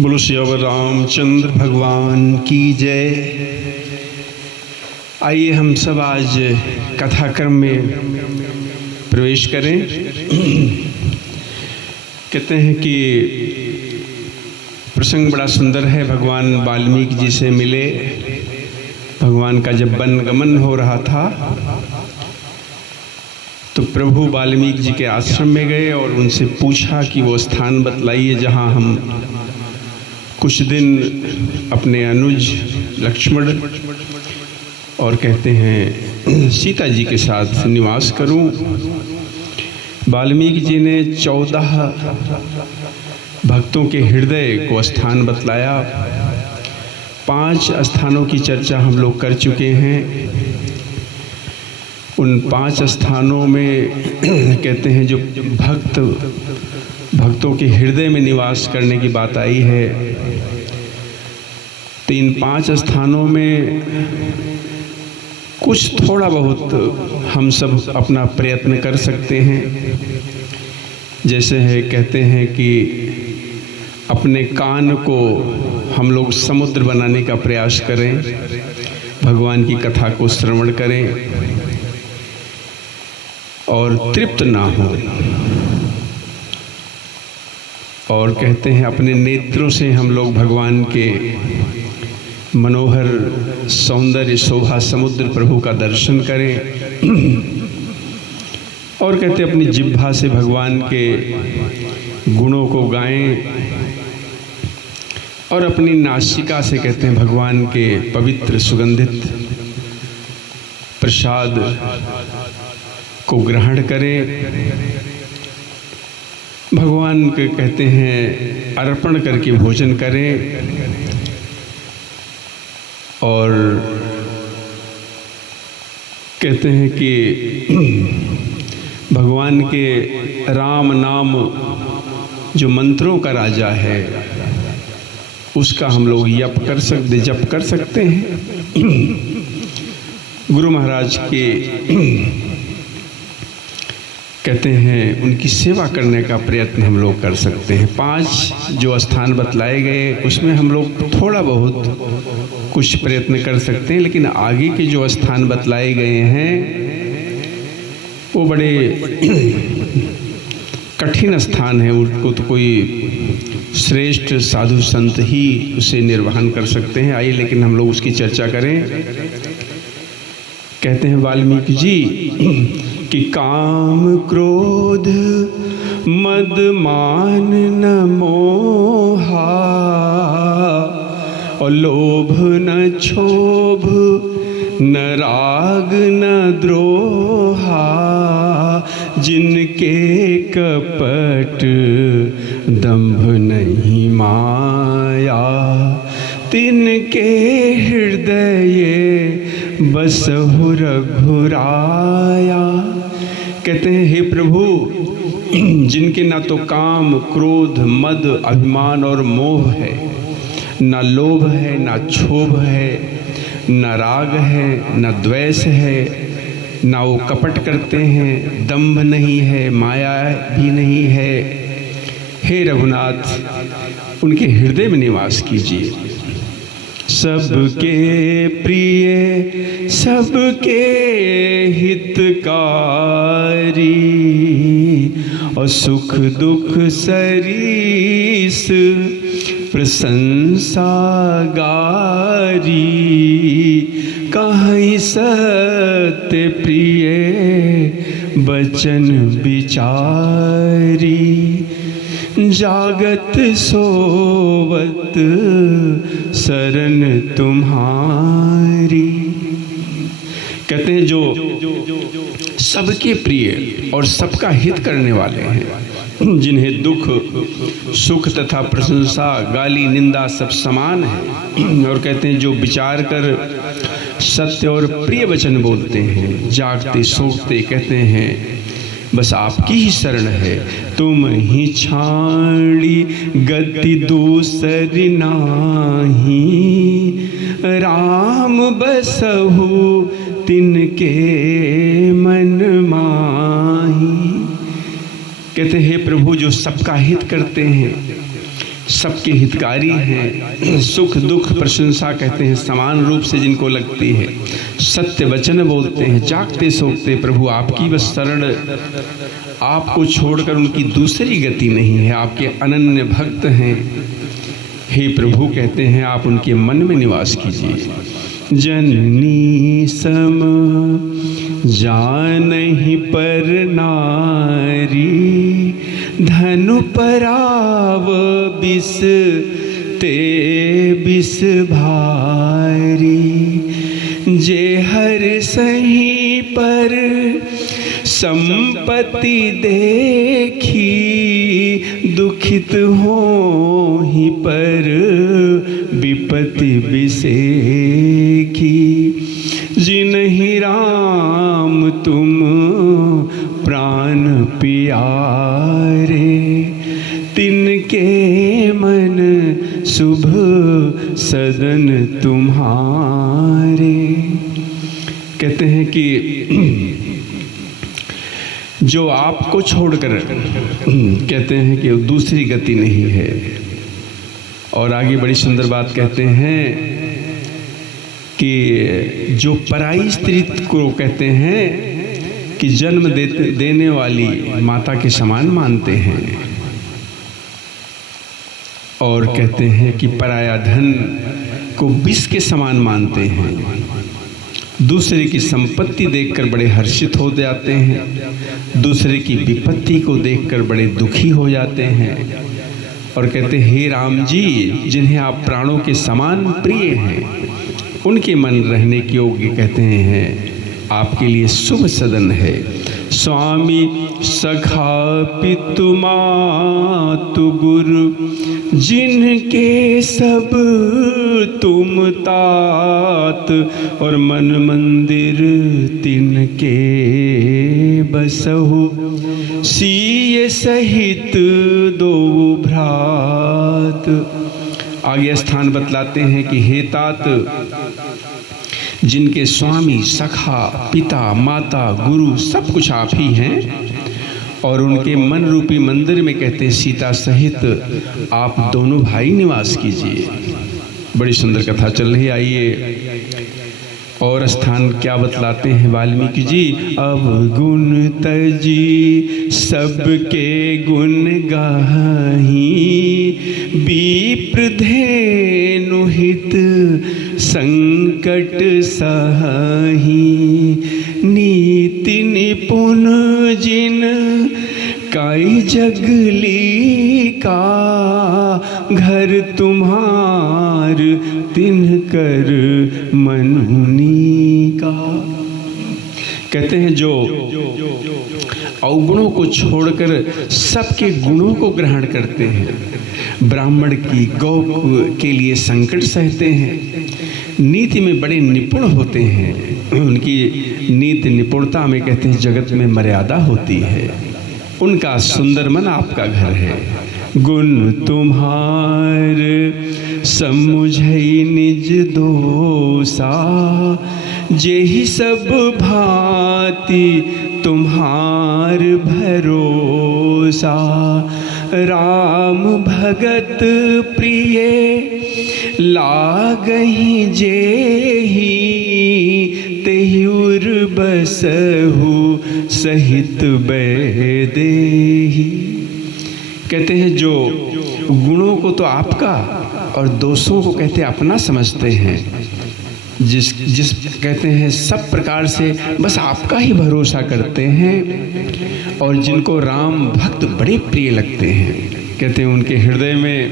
बोलो श्री रामचंद्र भगवान की जय। आइए हम सब आज कथाक्रम में प्रवेश करें। कहते हैं कि प्रसंग बड़ा सुंदर है। भगवान वाल्मीकि जी से मिले। भगवान का जब वन गमन हो रहा था तो प्रभु वाल्मीकि जी के आश्रम में गए और उनसे पूछा कि वो स्थान बतलाइए जहाँ हम कुछ दिन अपने अनुज लक्ष्मण और कहते हैं सीता जी के साथ निवास करूं। वाल्मीकि जी ने 14 भक्तों के हृदय को स्थान बतलाया। 5 स्थानों की चर्चा हम लोग कर चुके हैं। उन 5 स्थानों में कहते हैं जो भक्तों के हृदय में निवास करने की बात आई है। तो इन 5 स्थानों में कुछ थोड़ा बहुत हम सब अपना प्रयत्न कर सकते हैं। जैसे है कहते हैं कि अपने कान को हम लोग समुद्र बनाने का प्रयास करें, भगवान की कथा को श्रवण करें और तृप्त ना हो। और कहते हैं अपने नेत्रों से हम लोग भगवान के मनोहर सौंदर्य शोभा समुद्र प्रभु का दर्शन करें। और कहते हैं अपनी जिह्वा से भगवान के गुणों को गाएं और अपनी नासिका से कहते हैं भगवान के पवित्र सुगंधित प्रसाद को ग्रहण करें। भगवान के कहते हैं अर्पण करके भोजन करें और कहते हैं कि भगवान के राम नाम जो मंत्रों का राजा है उसका हम लोग जप कर सकते हैं। गुरु महाराज के कहते हैं उनकी सेवा करने का प्रयत्न हम लोग कर सकते हैं। 5 जो स्थान बतलाए गए उसमें हम लोग थोड़ा बहुत कुछ प्रयत्न कर सकते हैं, लेकिन आगे के जो स्थान बतलाए गए हैं वो बड़े कठिन स्थान है। उनको तो कोई श्रेष्ठ साधु संत ही उसे निर्वहन कर सकते हैं। आइए लेकिन हम लोग उसकी चर्चा करें। कहते हैं वाल्मीकि जी कि काम क्रोध मद मान न मोहा और लोभ न क्षोभ न राग न द्रोहा जिनके कपट दंभ नहीं माया तिनके हृदय बसहु रघुराया। कहते हैं हे प्रभु जिनके ना तो काम क्रोध मद अभिमान और मोह है, ना लोभ है, ना क्षोभ है, ना राग है, ना द्वेष है, ना वो कपट करते हैं, दंभ नहीं है, माया भी नहीं है। हे रघुनाथ उनके हृदय में निवास कीजिए। सबके प्रिय सबके हितकारी और सुख दुख सरीस प्रशंसा गारी कहीं सत्य प्रिय बचन विचारी जागत सोवत शरण तुम्हारी। कहते हैं जो सबके प्रिय और सबका हित करने वाले हैं, जिन्हें दुख सुख तथा प्रशंसा गाली निंदा सब समान है। और कहते हैं जो विचार कर सत्य और प्रिय वचन बोलते हैं, जागते सोते कहते हैं बस आपकी ही शरण है। तुम ही छाड़ी गति दूसरी नाही राम बसहु तिनके मन माही। कहते हैं हे प्रभु जो सबका हित करते हैं, सबके हितकारी हैं, सुख दुख प्रशंसा कहते हैं समान रूप से जिनको लगती है, सत्य वचन बोलते हैं, जागते सोते प्रभु आपकी बस शरण, आपको छोड़कर उनकी दूसरी गति नहीं है, आपके अनन्य भक्त हैं। हे प्रभु कहते हैं आप उनके मन में निवास कीजिए। जननी सम जानहि पर नारी, धनु पराव बिस ते बिस भारी। जे हर सही पर संपत्ति देखी, दुखित होहि पर विपत्ति बिसेखी। जिनहि राम तुम प्राण प्यारे, तिनके मन शुभ सदन तुम्हारे। कहते हैं कि जो आपको छोड़कर कहते हैं कि दूसरी गति नहीं है। और आगे बड़ी सुंदर बात कहते हैं कि जो पराई स्त्री को कहते हैं कि जन्म देने वाली माता के समान मानते हैं, और कहते हैं कि पराया धन को विष के समान मानते हैं। दूसरे की संपत्ति देखकर बड़े हर्षित हो जाते हैं, दूसरे की विपत्ति को देखकर बड़े दुखी हो जाते हैं। और कहते हैं हे राम जी, जिन्हें आप प्राणों के समान प्रिय हैं, उनके मन रहने के योग्य कहते हैं आपके लिए शुभ सदन है। स्वामी सखा पितु मातु गुरु, जिनके सब तुम तात, और मन मंदिर तिनके बसहु, सीय सहित दो भ्रात। आगे स्थान बतलाते हैं कि हे तात, जिनके स्वामी सखा पिता माता गुरु सब कुछ आप ही हैं, और उनके मन रूपी मंदिर में कहते हैं सीता सहित आप दोनों भाई निवास कीजिए। बड़ी सुंदर कथा चल रही, आइए और स्थान क्या बतलाते हैं वाल्मीकि जी। अवगुण तजी सबके गुण गाही, विप्र धेनु हित संकट सहाही। नीति निपुण जिन काई जगली का, घर तुम्हार तिनकर मनुनी का। कहते हैं जो अवगुणों को छोड़कर सबके गुणों को ग्रहण करते हैं, ब्राह्मण की गौ के लिए संकट सहते हैं, नीति में बड़े निपुण होते हैं, उनकी नीति निपुणता में कहते हैं जगत में मर्यादा होती है, उनका सुंदर मन आपका घर है। गुण तुम्हार समुझई निज दोषा, जेहि सब भांति तुम्हार भरोसा। राम भगत प्रिय लागहि जेहि, तेहि उर बसहु सहित बैदेही। कहते हैं जो गुणों को तो आपका और दोषों को कहते हैं अपना समझते हैं, जिस कहते हैं सब प्रकार से बस आपका ही भरोसा करते हैं, और जिनको राम भक्त बड़े प्रिय लगते हैं, कहते हैं उनके हृदय में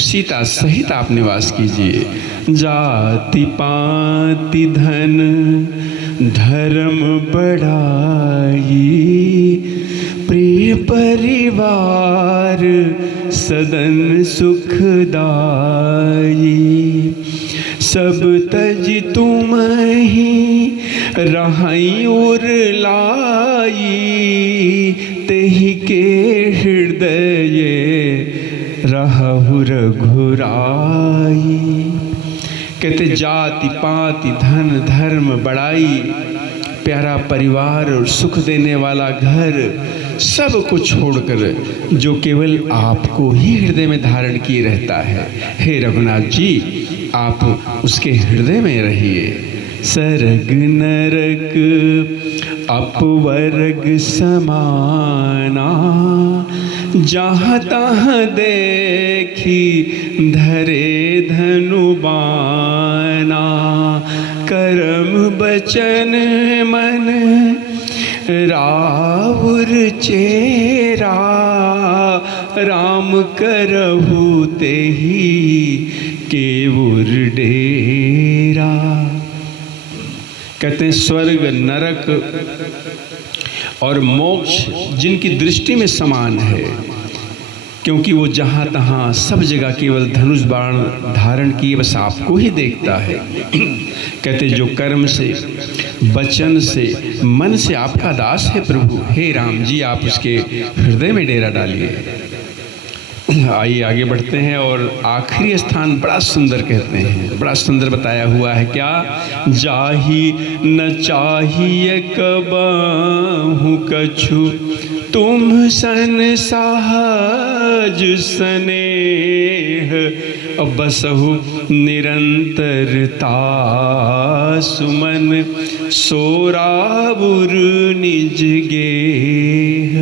सीता सहित आप निवास कीजिए। जाति पाति धन धर्म बढ़ाई, प्रिय परिवार सदन सुखदाई। सब तज तुम ही रहाई और लाई, तेहि के हृदय रहु रघुराई। कहते जाति पाति धन धर्म बड़ाई, प्यारा परिवार और सुख देने वाला घर, सब को छोड़कर जो केवल आपको ही हृदय में धारण किए रहता है। हे रघुनाथ जी, आप उसके हृदय में रहिए। सरग नरक अपवर्ग समाना, जहाँ तहाँ देखी धरे धनु बाना। कर्म बचन मन रावुर चेरा, राम करहु तेहि केवुर डेरा। कहते हैं स्वर्ग नरक और मोक्ष जिनकी दृष्टि में समान है, क्योंकि वो जहाँ तहाँ सब जगह केवल धनुष बाण धारण किए बस आपको ही देखता है। कहते जो कर्म से, वचन से, मन से आपका दास है प्रभु, हे राम जी आप उसके हृदय में डेरा डालिए। आइए आगे बढ़ते हैं और आखिरी स्थान बड़ा सुंदर कहते हैं, बड़ा सुंदर बताया हुआ है। क्या? जाहि न चाहिए कबहु कछु, तुम सन सहज स्नेह। बसहु निरंतरता सुमन, सोरावुर निज गेह।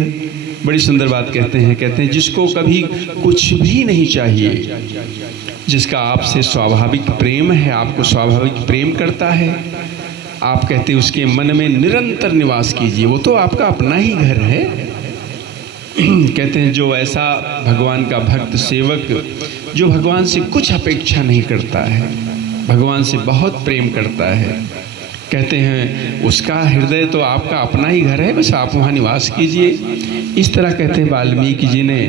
बड़ी सुंदर बात कहते हैं जिसको कभी कुछ भी नहीं चाहिए, जिसका आपसे स्वाभाविक प्रेम है, आपको स्वाभाविक प्रेम करता है, आप कहते हैं उसके मन में निरंतर निवास कीजिए, वो तो आपका अपना ही घर है। कहते हैं जो ऐसा भगवान का भक्त सेवक, जो भगवान से कुछ अपेक्षा नहीं करता है, भगवान से बहुत प्रेम करता है, कहते हैं उसका हृदय तो आपका अपना ही घर है, बस आप वहाँ निवास कीजिए। इस तरह कहते हैं वाल्मीकि जी ने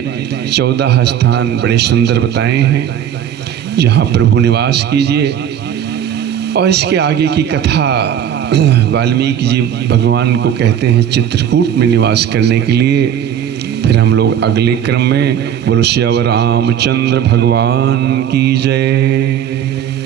14 स्थान बड़े सुंदर बताए हैं जहाँ प्रभु निवास कीजिए। और इसके आगे की कथा वाल्मीकि जी भगवान को कहते हैं चित्रकूट में निवास करने के लिए। फिर हम लोग अगले क्रम में बोलो श्री रामचंद्र भगवान की जय।